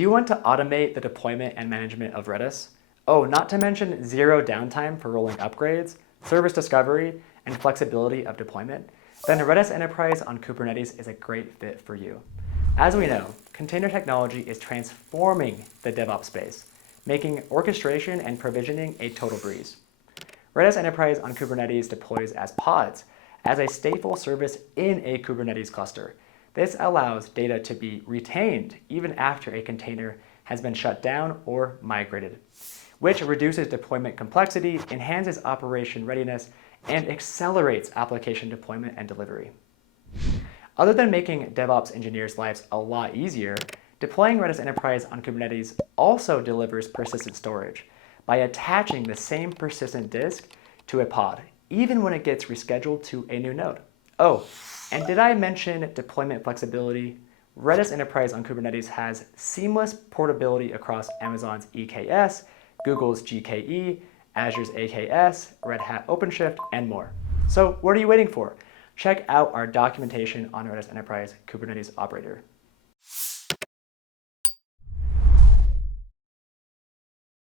Do you want to automate the deployment and management of Redis? Oh, not to mention zero downtime for rolling upgrades, service discovery, and flexibility of deployment? Then Redis Enterprise on Kubernetes is a great fit for you. As we know, container technology is transforming the DevOps space, making orchestration and provisioning a total breeze. Redis Enterprise on Kubernetes deploys as pods, as a stateful service in a Kubernetes cluster. This allows data to be retained even after a container has been shut down or migrated, which reduces deployment complexity, enhances operation readiness, and accelerates application deployment and delivery. Other than making DevOps engineers' lives a lot easier, deploying Redis Enterprise on Kubernetes also delivers persistent storage by attaching the same persistent disk to a pod, even when it gets rescheduled to a new node. Oh, and did I mention deployment flexibility? Redis Enterprise on Kubernetes has seamless portability across Amazon's EKS, Google's GKE, Azure's AKS, Red Hat OpenShift, and more. So what are you waiting for? Check out our documentation on Redis Enterprise Kubernetes Operator.